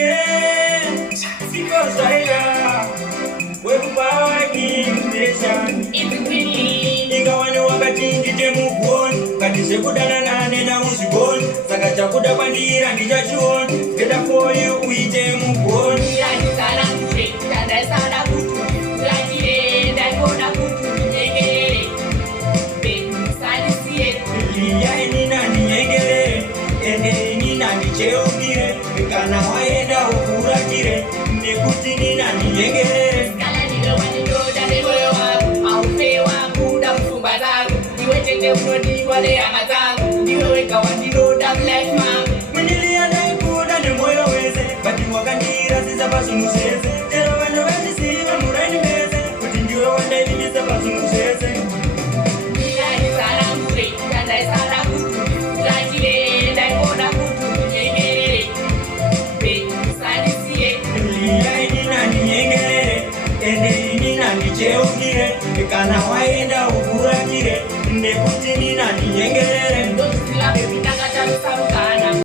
ine sikozaira wekupawakimesha ingawani wakati ndite mugoni kati sekudana nane na muzigoni saka chakuda kwandira ndichachioni ngeda foye uite mugoni cheukire kana waenda ukurakire nekuti nina niyengerere kala ndiwe wandoda nemoyo wangu aupewa kuda mfumba zangu ndiwe tende unodiwa lehama zangu ndiwe weka wandiroda life mangu mwendilia naikuda nemoyo wese bati wakandira zizapazunusese tero vanhu vandisiva muraini mese kuti ndiwe wandaivimisa pazunusese ndinaisaramure kandaisara kutu uratire ndaikona kutu cheukire kana waenda ukurakire nekuti nina niyengerere ndozvila